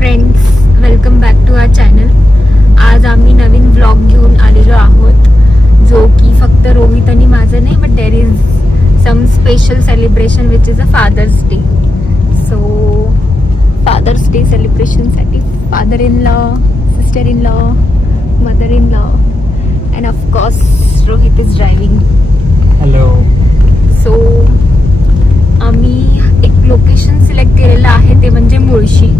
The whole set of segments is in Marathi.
Friends, welcome back to our channel. आज आम्ही नवीन व्लॉग घेऊन आलेलो आहोत, जो की फक्त रोहित आणि माझं नाही, but there is some special celebration which is a father's day. So father's day सेलिब्रेशनसाठी father in law, sister in law, mother in law and of course Rohit is driving. Hello. So आम्ही एक लोकेशन सिलेक्ट केलेलं आहे, ते म्हणजे मुळशी,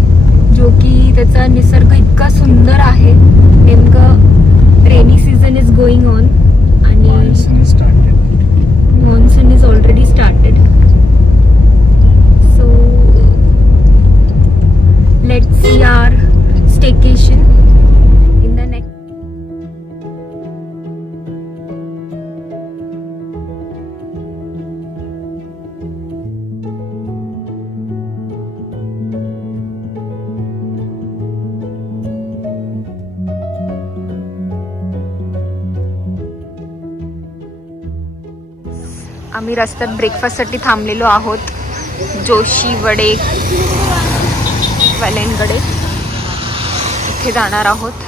जो की त्याचा निसर्ग इतका सुंदर आहे। नेमकं rainy season is going on आणि monsoon is already started. So let's see our staycation in the next. आम्ही रस्त्यात ब्रेकफास्टसाठी थांबलेलो आहोत, जोशी वडे वाल्यांकडे। इथे जाणार आहोत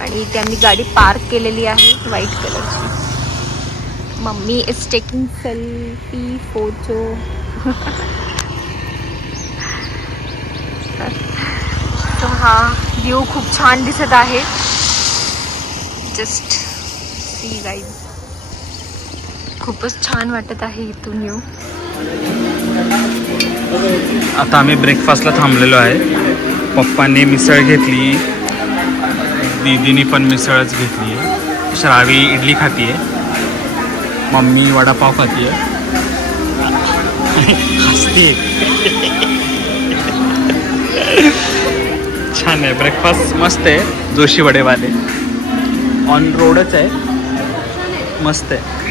आणि इथे आम्ही गाडी पार्क केलेली आहे व्हाईट कलरची। Mummy is taking selfie photo. तो हा व्ह्यू खूप छान दिसत आहे। जस्ट सी गाइज, खूपच छान वाटत आहे इथून येऊ। आता आम्ही ब्रेकफास्टला थांबलेलो आहे। पप्पांनी मिसळ घेतली, दीदीनी पण मिसळच घेतली आहे। श्रावी इडली खातीये, मम्मी वडापाव खातीये। हसतीये। छान आहे ब्रेकफास्ट, मस्त आहे। जोशी वडेवाले ऑन रोडच आहे, मस्त आहे।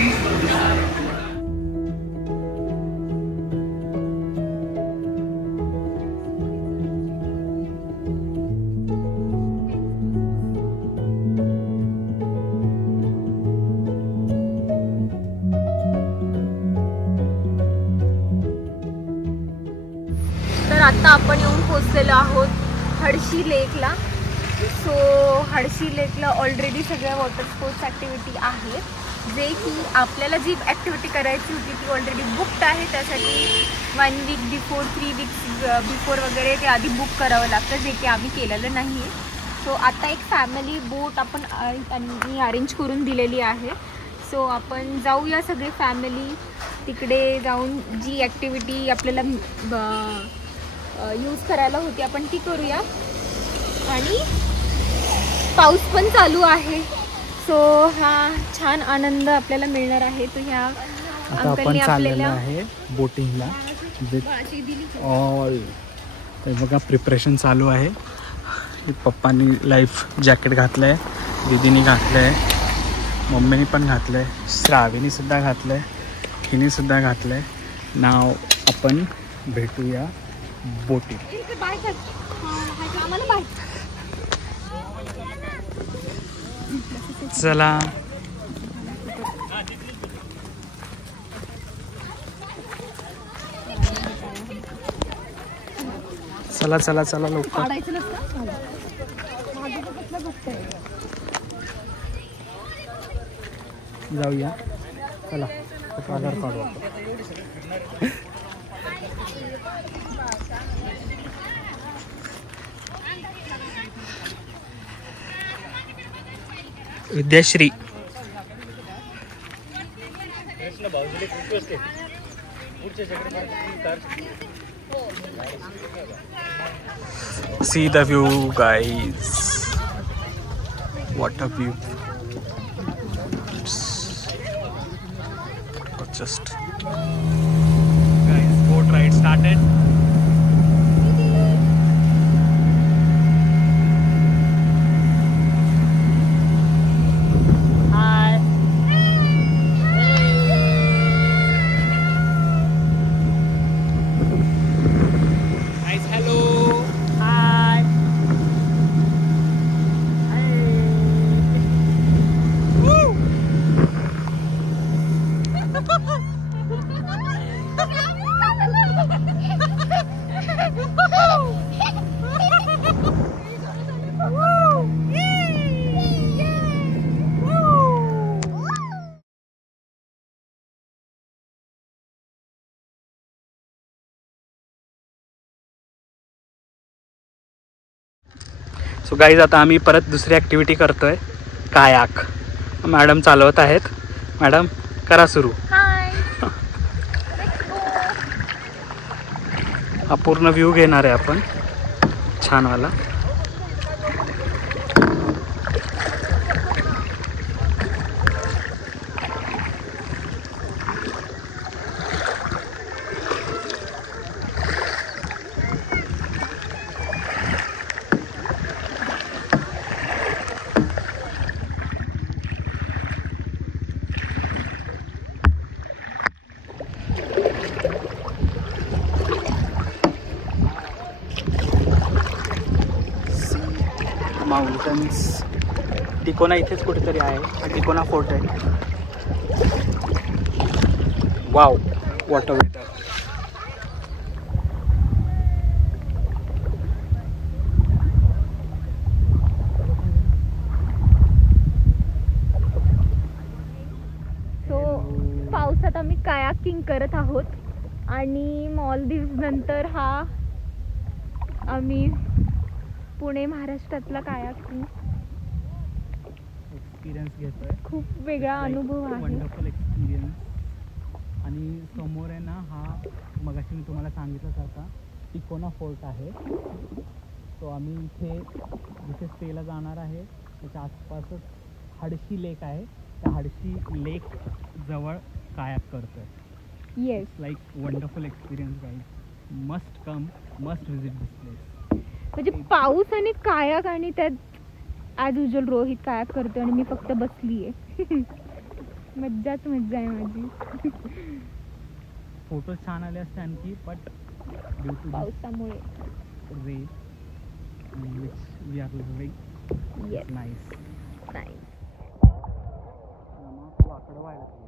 आता आपण येऊन पोहोचलेलो आहोत हडशी लेकला। सो हडशी लेकला ऑलरेडी सगळ्या वॉटर स्पोर्ट्स ॲक्टिव्हिटी आहेत, जे की आपल्याला जी ॲक्टिव्हिटी करायची होती ती ऑलरेडी बुकड आहे। त्यासाठी 1 वीक बिफोर, 3 वीक्स बिफोर वगैरे ते आधी बुक करावं लागतं, जे की आम्ही केलेलं नाही आहे। सो आता एक फॅमिली बोट आपण अरेंज करून दिलेली आहे। सो आपण जाऊया सगळी फॅमिली, तिकडे जाऊन जी ॲक्टिव्हिटी आपल्याला यूज करायला होती आपण ती करूया। आणि पाऊस पण चालू आहे, सो हा छान आनंद आपल्याला मिळणार आहे। तो ह्या अंकलने आपल्याला आहे बोटिंगला विथ ऑल। तर बघा प्रिपरेशन चालू आहे। पप्पांनी लाईफ जॅकेट घातलंय, दीदीनी घातलंय, मम्मीनी पण घातलंय, श्रावीनी सुद्धा घातलंय, हिने सुद्धा घातलंय। नाव आपण भेटूया बोटिंग। चला चला चला चला लवकर जाऊया। चला आधार काढू आपण। Vidyashree see the view guys, what a view। just guys, boat ride started। So guys आता आम्ही परत दुसरी ॲक्टिव्हिटी करतोय, कायाक. मॅडम चालवत आहेत. मॅडम करा सुरू. हाय. हा पूर्ण व्ह्यू घेणार आहे आपण, छानवाला. माउंटन्स. टिकोना इथेच कुठेतरी आहे, हा टिकोना फोर्ट आहे. Wow, water waiter. सो पावसात आम्ही कायाकिंग करत आहोत आणि मॉलदीव्स नंतर हा आम्ही पुणे महाराष्ट्रातला कायाकिंग एक्सपिरियन्स घेतोय. खूप वेगळा अनुभव आहे. Wonderful experience. आणि समोर आहे ना, हा मगाशी मी तुम्हाला सांगितल्यासारखा टिकोना फोर्ट आहे. तो आम्ही इथे जिथे स्टेला जाणार आहे त्याच्या आसपासच हडशी लेक आहे. त्या हडशी लेक जवळ कायाक करतोय. Yes, like wonderful experience guys. Must come, must visit this place. म्हणजे पाऊस आणि कायाक आणि त्यात ॲज युजल रोहित कायाक करतो आणि मी फक्त बसली आहे. मज्जाच मज्जा आहे माझी. फोटो छान आले असते आणखी, बट ड्यू टू पावसामुळे way which we are living. Yes Nice. Nice. वाकडं व्हायला पाहिजे.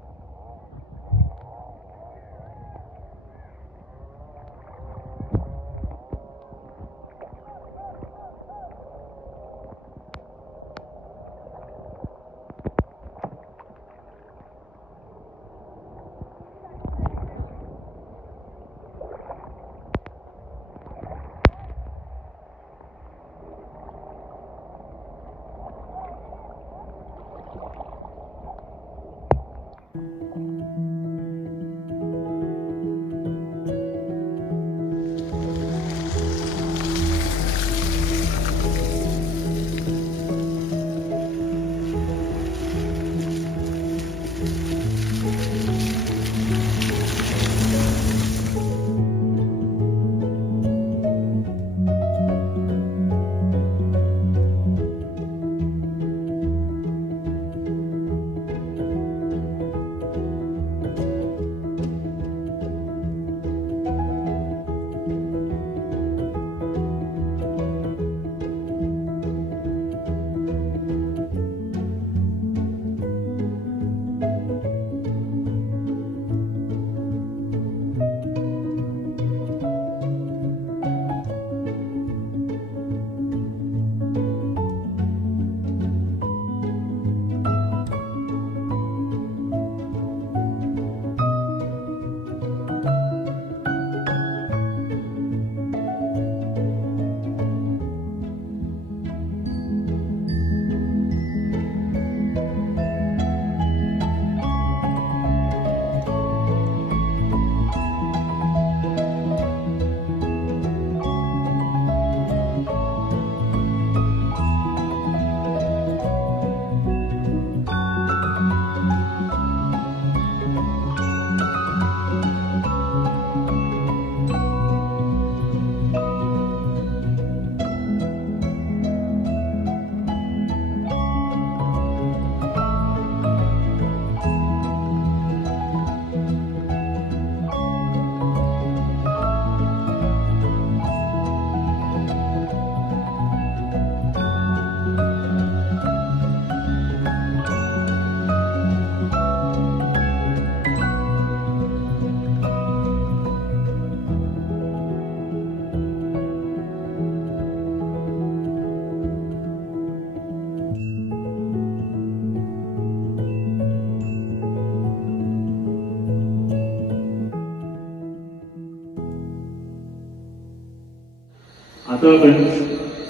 आता आपण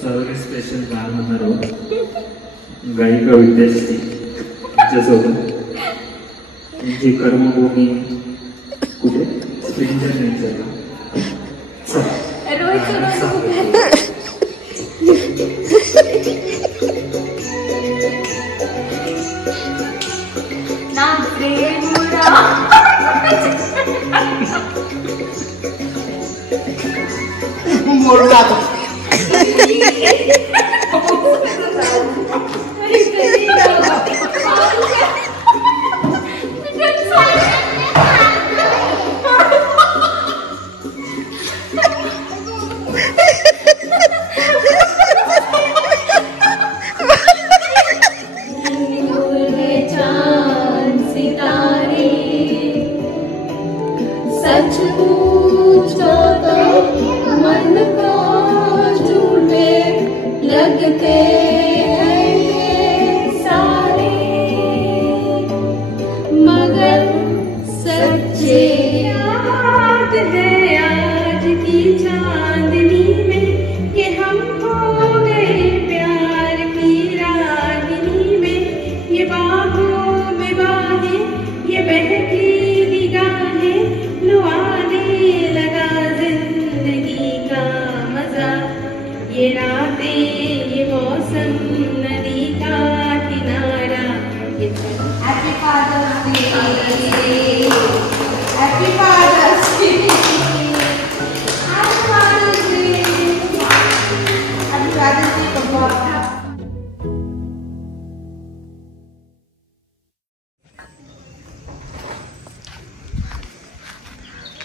तुमच्यासाठी स्पेशल गाणं म्हणणार आहोत. गायिका विद्याश्री तुमच्यासोबत. तुमची कर्मभूमी कुठे? स्प्रिंगच्या नेचरला.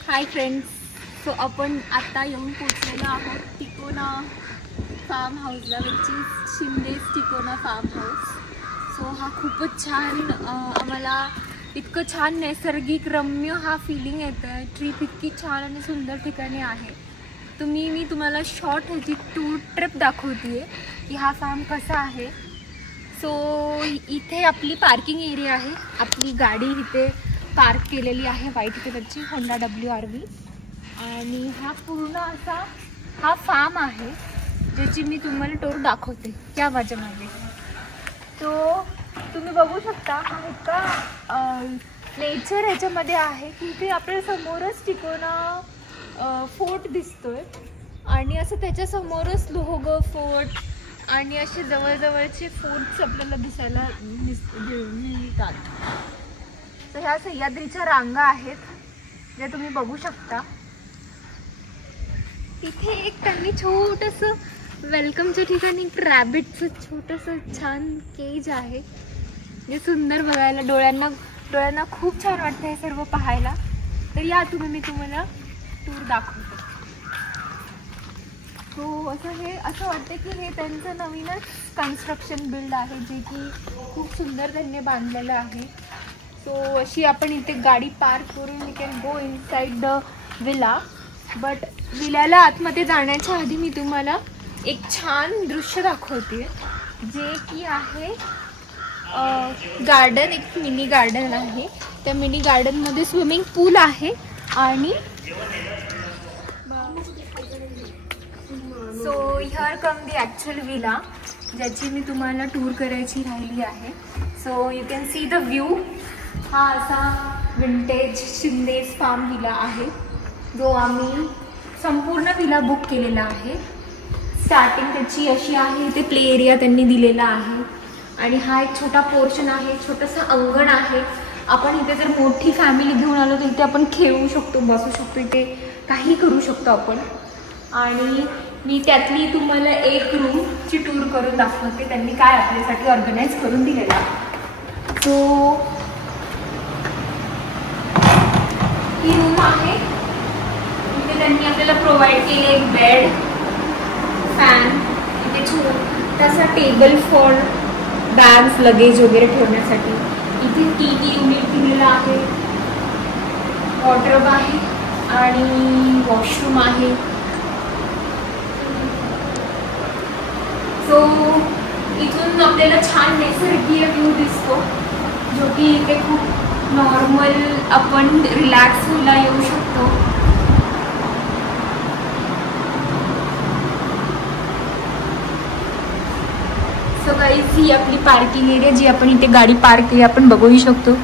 हाय फ्रेंड्स, सो आपण आता येऊन पोचलेलो आहोत तिकोना फार्म हाऊसला, which is Shinde's Tikona farm house. So हा खूपच छान, आम्हाला इतकं छान नैसर्गिक रम्य हा फिलिंग येतं आहे. ट्रिप इतकी छान आणि सुंदर ठिकाणी आहे. मी तुम्हाला शॉर्ट ह्याची ट्रिप दाखवते आहे की हा फार्म कसा आहे. सो इथे आपली पार्किंग एरिया आहे. आपली गाडी इथे पार्क केलेली आहे व्हाईट कलरची होंडा WRV. आणि हा पूर्ण असा हा फार्म आहे ज्याची मी तुम्हाला टूर दाखवते या माझ्यामध्ये. तो तुम्ही बघू शकता, हा इतका नेचर ह्याच्यामध्ये आहे की इथे आपल्या समोरच तिकोना फोर्ट दिसतोय आणि असं त्याच्यासमोरच लोहगड फोर्ट आणि असे जवळजवळचे फोर्ट्स आपल्याला दिसायला मिळतात. तर ह्या सह्याद्रीच्या रांगा आहेत ज्या तुम्ही बघू शकता. तिथे एक त्यांनी छोटंसं वेलकमच्या ठिकाणी एक रॅबिटचं छोटंसं छान केज आहे जे सुंदर बघायला, डोळ्यांना खूप छान वाटतं हे सर्व पाहायला. तर या मी तुम्हाला टूर दाखवते. हो, असं वाटतं की हे त्यांचं नवीनच कन्स्ट्रक्शन बिल्ड आहे जे की खूप सुंदर त्यांनी बांधलेलं आहे. सो अशी आपण इथे गाडी पार्क करून we can go inside the villa. But विल्याला आतमध्ये जाण्याच्या आधी मी तुम्हाला एक छान दृश्य दाखवते जे की आहे गार्डन. एक मिनी गार्डन आहे. त्या मिनी गार्डनमध्ये स्विमिंग पूल आहे आणि so here come the actual villa ज्याची मी तुम्हाला टूर करायची राहिली आहे. So you can see the view. हा असा विंटेज शिंदेस फार्म विला आहे जो आम्ही संपूर्ण विला बुक केलेला आहे. स्टार्टिंग त्याची अशी आहे, इथे प्ले एरिया त्यांनी दिलेला आहे आणि हा एक छोटा पोर्शन आहे, छोटंसं अंगण आहे. आपण इथे जर मोठी फॅमिली घेऊन आलो तर इथे आपण खेळू शकतो, बसू शकतो, इथे काही करू शकतो आपण. आणि मी त्यातली तुम्हाला एक रूमची टूर करून दाखवते त्यांनी काय आपल्यासाठी ऑर्गनाईज करून दिलेला. सो ही रूम आहे. इथे त्यांनी आपल्याला प्रोव्हाइड केले एक बेड, फॅन, इथे छोटासा टेबल फॉर बॅग्स, लगेज वगैरे ठेवण्यासाठी. इथे TV युनिट दिलेला आहे, वॉर्डरोब आहे आणि वॉशरूम आहे. सो इथून आपल्याला छान नैसर्गिक व्ह्यू दिसतो जो की इथे खूप नॉर्मल आपण रिलॅक्स व्हायला येऊ शकतो. ही आपली पार्किंग एरिया जी आपण इथे गाडी पार्क केली आपण बघूही शकतो.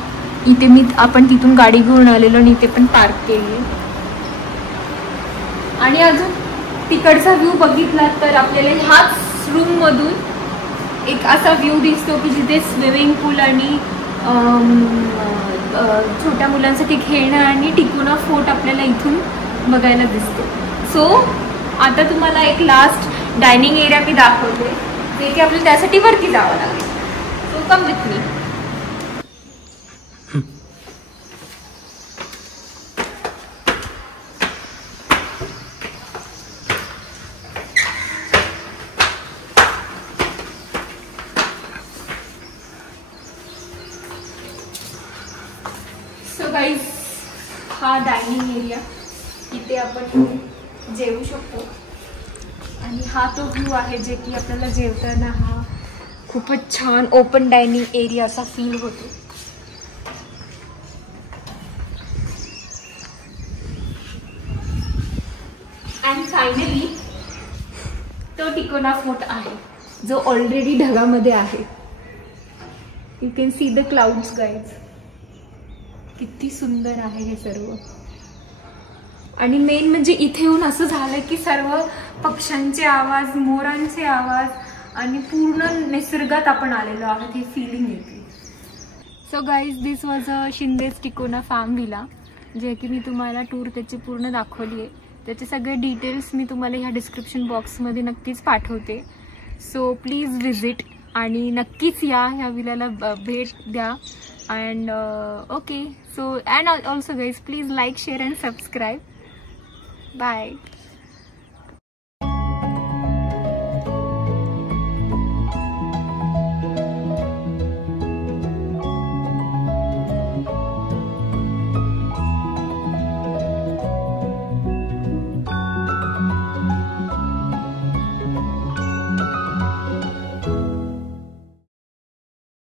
इथे आपण तिथून गाडी घेऊन आलेलो आणि इथे पण पार्क केली. आणि अजून तिकडचा व्ह्यू बघितला तर आपल्याला ह्याच रूममधून एक असा व्ह्यू दिसतो की जिथे स्विमिंग पूल आणि छोट्या मुलांसाठी खेळणं आणि टिकोना फोर्ट आपल्याला इथून बघायला दिसतो. सो आता तुम्हाला एक लास्ट डायनिंग एरिया मी दाखवते जे की आपल्याला त्यासाठी वरती जावं लागेल. So come with me. So guys हा डायनिंग एरिया इथे आपण जेवू शकतो आणि हा तो व्ह्यू आहे जे की आपल्याला जेवताना हा खूपच छान ओपन डायनिंग एरिया असा फील होतो. अँड फायनली तो टिकोना फोर्ट आहे जो ऑलरेडी ढगामध्ये आहे. You can see the clouds guys. किती सुंदर आहे हे सर्व. आणि मेन म्हणजे इथे येऊन असं झालं की सर्व पक्ष्यांचे आवाज, मोरांचे आवाज आणि पूर्ण निसर्गात आपण आलेलो आहोत हे फिलिंग येते. So guys this was a Shinde's Tikona farm villa जे की मी तुम्हाला टूर त्याची पूर्ण दाखवली आहे. त्याचे सगळे डिटेल्स मी तुम्हाला ह्या डिस्क्रिप्शन बॉक्समध्ये नक्कीच पाठवते. सो प्लीज विजिट आणि नक्कीच या ह्या विलाला भेट द्या. And okay, so and also guys, please like, share and subscribe. Bye.